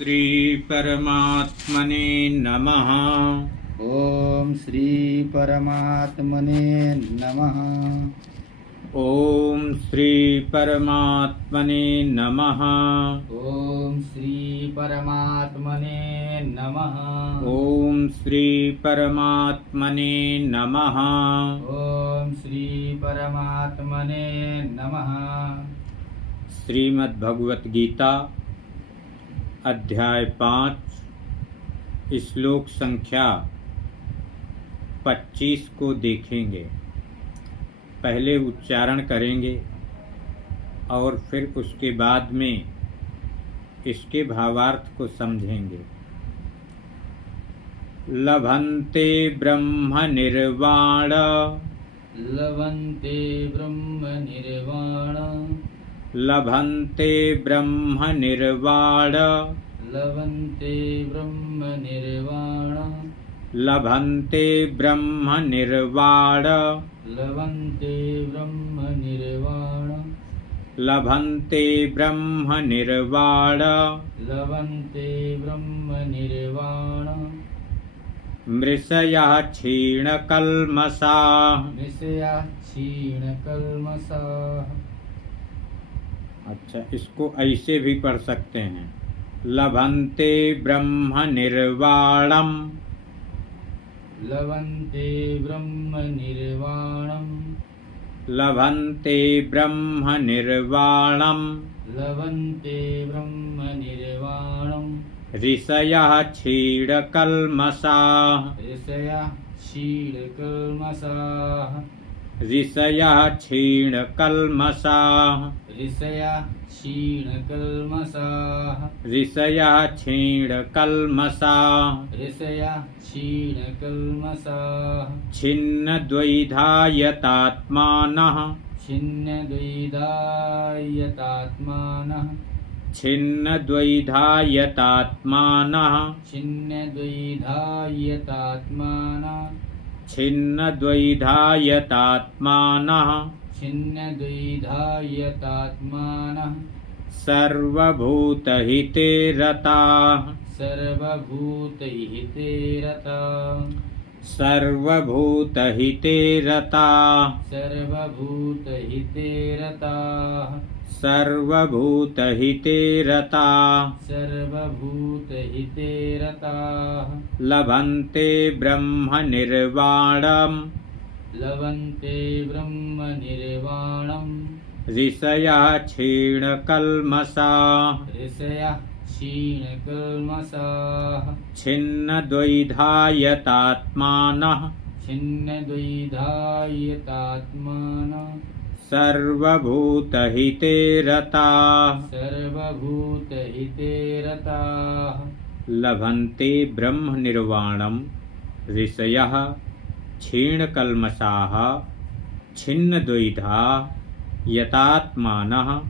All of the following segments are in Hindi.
श्री परमात्मने नमः। ओम श्री परमात्मने नमः। ओम श्री परमात्मने नमः। ओम श्री परमात्मने नमः। ओम श्री परमात्मने नमः। ओम श्री परमात्मने नमः। श्रीमद् भगवत गीता अध्याय 5 श्लोक संख्या 25 को देखेंगे। पहले उच्चारण करेंगे और फिर उसके बाद में इसके भावार्थ को समझेंगे। लभन्ते ब्रह्म निर्वाण। लभन्ते ब्रह्म निर्वाण। लभन्ते ब्रह्म निर्वाण। लभन्ते ब्रह्म निर्वाण। लभन्ते ब्रह्म निर्वाण। लभन्ते ब्रह्म निर्वाण। लभन्ते ब्रह्म निर्वाण। लभन्ते ब्रह्म निर्वाण। मृषयः क्षीणकल्मषाः। मृषयः क्षीणकल्मषाः। अच्छा, इसको ऐसे भी पढ़ सकते हैं। लभन्ते ब्रह्म निर्वाणम्। लभन्ते ब्रह्म निर्वाणम्। लभन्ते ब्रह्म निर्वाणम्। लभन्ते ब्रह्म निर्वाणम्। ऋषयः क्षीणकल्मषाः। ऋषयः क्षीणकल्मषाः। ऋषयः क्षीणकल्मषाः। ऋषयः क्षीणकल्मषाः। ऋषयः क्षीणकल्मषाः। ऋषयः क्षीणकल्मषाः। छिन्नद्वैधायतात्मानः। छिन्नद्वैधायतात्मानः। छिन्नद्वैधायतात्मानः। छिन्नद्वैधायतात्मानः। छिन्नद्वैधायतात्मानः। छिन्नद्वैधायतात्मानः। सर्वभूतहिते रताः। सर्वभूतहिते रताः। सर्वभूतहिते रताः। सर्वभूतहिते रताः। सर्वभूतहिते रताः। सर्वभूतहिते रताः। लभन्ते ब्रह्म निर्वाणम्। लभन्ते ब्रह्म निर्वाणम्। ऋषयः क्षीणकल्मषाः। ऋषयः क्षीणकल्मषाः। छिन्नद्वैधायतात्मानः। छिन्नद्वैधायतात्मानः। सर्वभूतहिते रताः। सर्वभूतहिते रताः। लभन्ते ब्रह्म निर्वाणम्। ऋषयः क्षीणकल्मषाः। छिन्नद्वैधा यतात्मानः।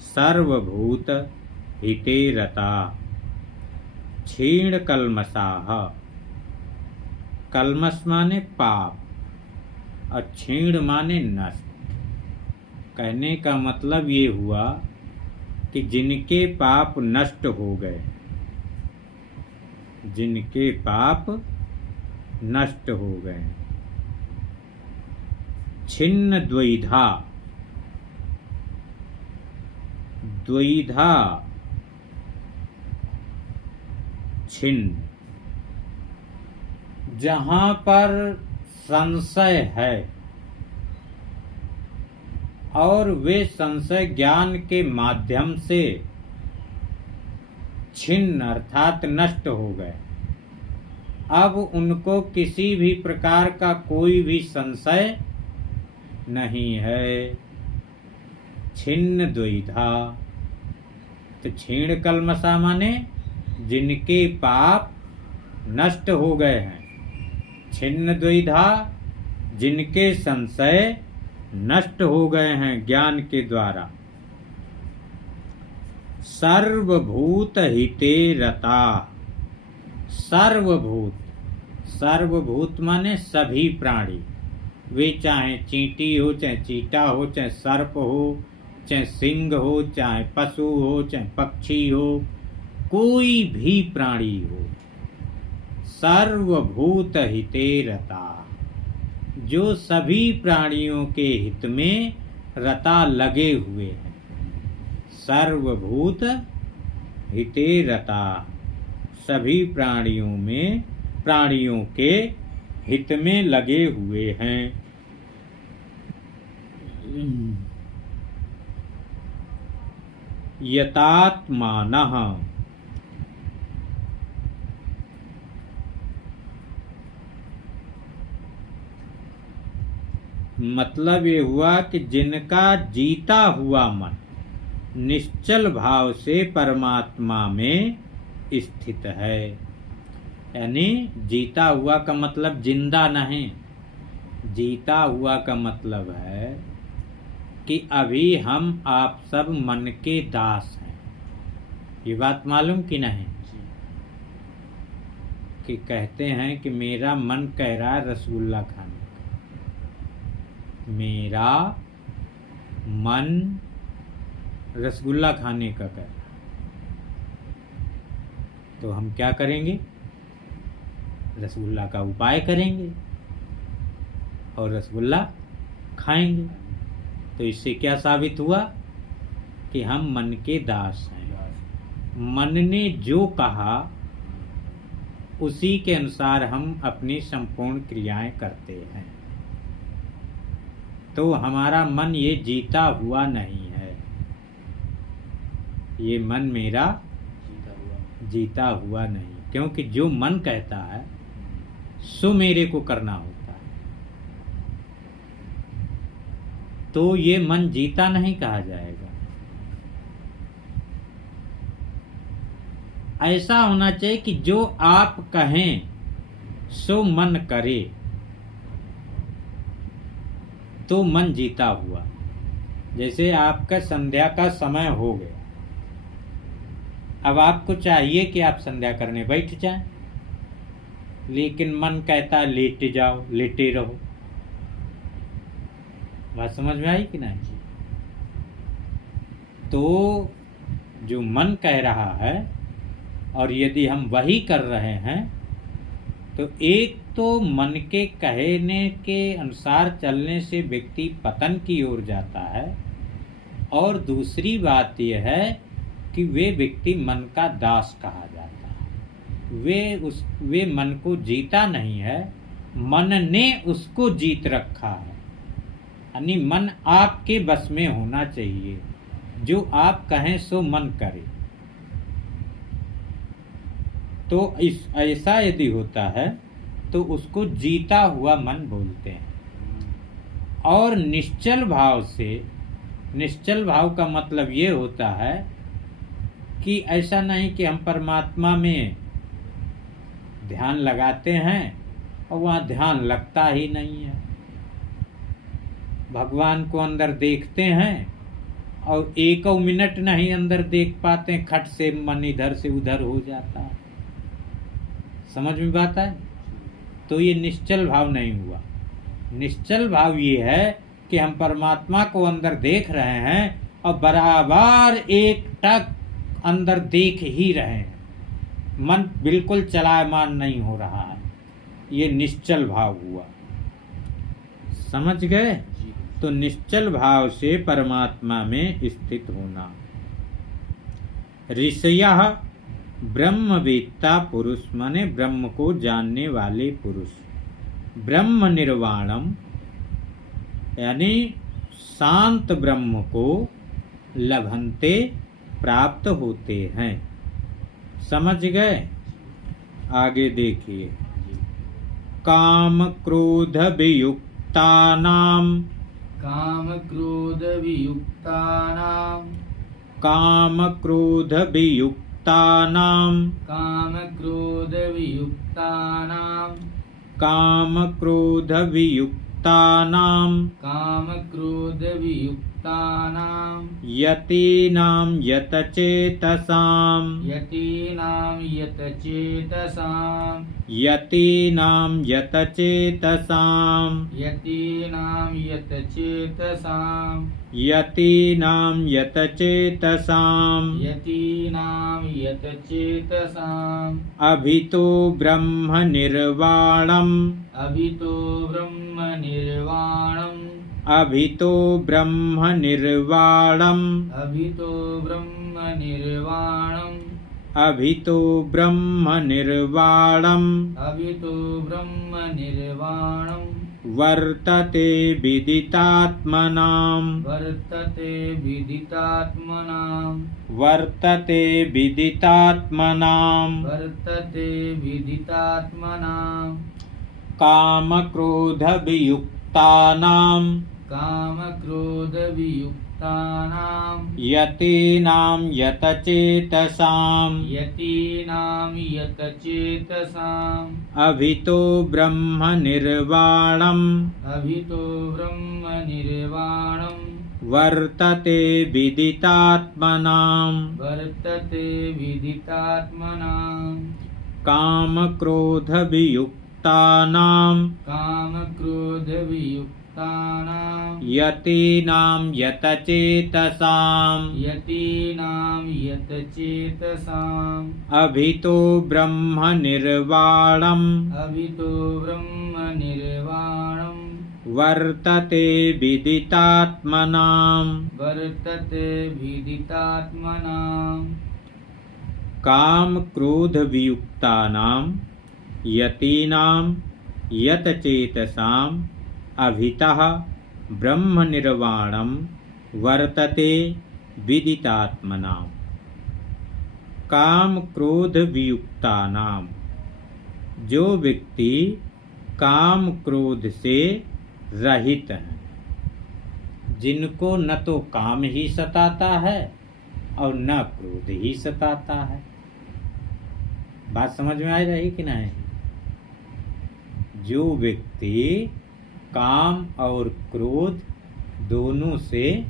सर्वभूतहिते रताः। क्षीणकल्मषाः। कल्मष माने पाप और क्षीण माने नष्ट। कहने का मतलब ये हुआ कि जिनके पाप नष्ट हो गए, जिनके पाप नष्ट हो गए। छिन्न द्वैधा। द्वैधा छिन्न, जहां पर संशय है और वे संशय ज्ञान के माध्यम से छिन्न अर्थात नष्ट हो गए। अब उनको किसी भी प्रकार का कोई भी संशय नहीं है। छिन्न द्वैधा। तो क्षीण कल्मषा माने जिनके पाप नष्ट हो गए हैं। छिन्न द्वैधा जिनके संशय नष्ट हो गए हैं ज्ञान के द्वारा। सर्वभूत हिते रता। सर्वभूत, सर्वभूत माने सभी प्राणी। वे चाहे चींटी हो, चाहे चीटा हो, चाहे सर्प हो, चाहे सिंह हो, चाहे पशु हो, चाहे पक्षी हो, कोई भी प्राणी हो, सर्वभूत हिते रता, जो सभी प्राणियों के हित में रता लगे हुए हैं। सर्वभूत हिते रता, सभी प्राणियों के हित में लगे हुए हैं। यतात्मानः, मतलब ये हुआ कि जिनका जीता हुआ मन निश्चल भाव से परमात्मा में स्थित है। यानी जीता हुआ का मतलब जिंदा नहीं, जीता हुआ का मतलब है कि अभी हम आप सब मन के दास हैं। ये बात मालूम कि नहीं? कि कहते हैं कि मेरा मन कह रहा है रसगुल्ला खाने का, मेरा मन रसगुल्ला खाने का कह रहा है, तो हम क्या करेंगे? रसगुल्ला का उपाय करेंगे और रसगुल्ला खाएंगे। तो इससे क्या साबित हुआ कि हम मन के दास हैं। मन ने जो कहा उसी के अनुसार हम अपनी संपूर्ण क्रियाएं करते हैं। तो हमारा मन ये जीता हुआ नहीं है, ये मन मेरा जीता हुआ नहीं, क्योंकि जो मन कहता है सो मेरे को करना होता है। तो ये मन जीता नहीं कहा जाएगा। ऐसा होना चाहिए कि जो आप कहें सो मन करे, तो मन जीता हुआ। जैसे आपका संध्या का समय हो गया, अब आपको चाहिए कि आप संध्या करने बैठ जाएं, लेकिन मन कहता है लेटे जाओ, लेटे रहो। बात समझ में आई कि नहीं? तो जो मन कह रहा है और यदि हम वही कर रहे हैं, तो एक तो मन के कहने के अनुसार चलने से व्यक्ति पतन की ओर जाता है, और दूसरी बात यह है कि वे व्यक्ति मन का दास कहा जाता है। वे मन को जीता नहीं है, मन ने उसको जीत रखा है। यानी मन आपके बस में होना चाहिए, जो आप कहें सो मन करे। तो ऐसा यदि होता है तो उसको जीता हुआ मन बोलते हैं। और निश्चल भाव से, निश्चल भाव का मतलब ये होता है कि ऐसा नहीं कि हम परमात्मा में ध्यान लगाते हैं और वहाँ ध्यान लगता ही नहीं है। भगवान को अंदर देखते हैं और एक मिनट नहीं अंदर देख पाते, खट से मन इधर से उधर हो जाता है। समझ में बात है? तो ये निश्चल भाव नहीं हुआ। निश्चल भाव ये है कि हम परमात्मा को अंदर देख रहे हैं और बराबर एक टक अंदर देख ही रहे हैं, मन बिल्कुल चलायमान नहीं हो रहा है। ये निश्चल भाव हुआ। समझ गए? तो निश्चल भाव से परमात्मा में स्थित होना। ऋषयः ब्रह्मवेत्ता पुरुष, माने ब्रह्म को जानने वाले पुरुष, ब्रह्म निर्वाणम यानी शांत ब्रह्म को लभन्ते प्राप्त होते हैं। समझ गए? आगे देखिए। काम क्रोध वियुक्तानाम, काम क्रोध वियुक्तानां, काम क्रोध वियुक्तानाम, काम क्रोध वियुक्तानां, काम क्रोध वियुक्तानाम, काम क्रोध वियुक्तानां, यतिनां यतचेतसाम् अभितो ब्रह्म निर्वाणम् अभितो ब्रह्म निर्वाणम् वर्तते विदितात्मनाम् काम क्रोध वियुक्तानाम् यतीनां यतचेतसाम् अभितो ब्रह्म निर्वाणम् वर्तते विदितात्मनाम् काम क्रोध वियुक्तानाम् यतीनां यतचेतसाम् अभितो ब्रह्म निर्वाणम् वर्तते विदितात्मनाम् काम क्रोध वियुक्तानां यतीनां यतचेतसाम् अभितः ब्रह्म निर्वाणम् वर्तते विदितात्मनाम् काम क्रोध वियुक्तानाम जो व्यक्ति काम क्रोध से रहित है, जिनको न तो काम ही सताता है और न क्रोध ही सताता है। बात समझ में आ रही कि नहीं? जो व्यक्ति काम और क्रोध दोनों से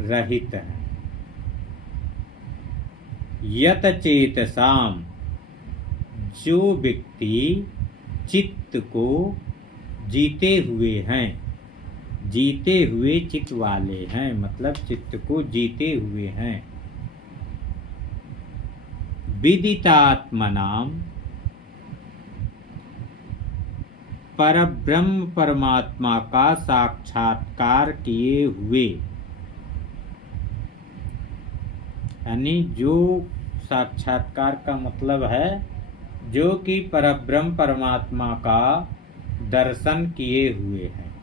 रहित है, यत चेतसाम जो व्यक्ति चित्त को जीते हुए हैं, जीते हुए चित्त वाले हैं, मतलब चित्त को जीते हुए हैं। विदितात्मनाम परब्रह्म परमात्मा का साक्षात्कार किए हुए, यानी जो साक्षात्कार का मतलब है जो कि परब्रह्म परमात्मा का दर्शन किए हुए हैं।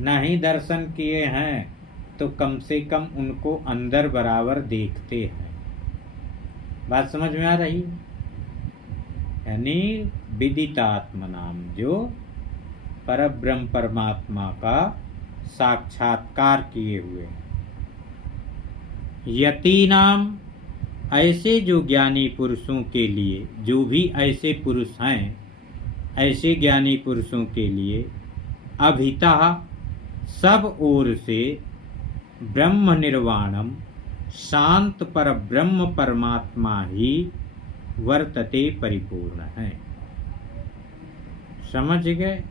नहीं दर्शन किए हैं तो कम से कम उनको अंदर बराबर देखते हैं। बात समझ में आ रही? यानी विदितात्मनाम जो परब्रह्म परमात्मा का साक्षात्कार किए हुए हैं। यतीनाम ऐसे जो ज्ञानी पुरुषों के लिए, जो भी ऐसे पुरुष हैं, ऐसे ज्ञानी पुरुषों के लिए अभिता सब ओर से ब्रह्म निर्वाणम शांत पर ब्रह्म परमात्मा ही वर्तते परिपूर्ण है। समझ गए?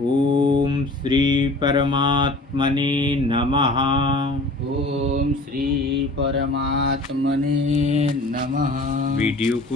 ओम श्री परमात्मने नमः। ओम श्री परमात्मने नमः। वीडियो को